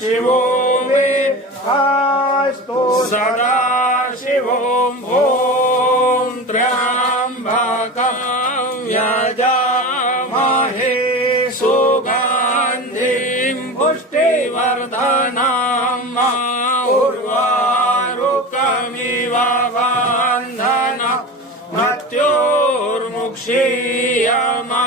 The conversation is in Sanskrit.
शिवो विष्णु सदा शिवों ॐ त्र्यम्बकं यजामहे सुगन्धिं पुष्टिवर्धनम् उर्वारुकमिव बन्धनं मृत्युर्मुक्षीयम्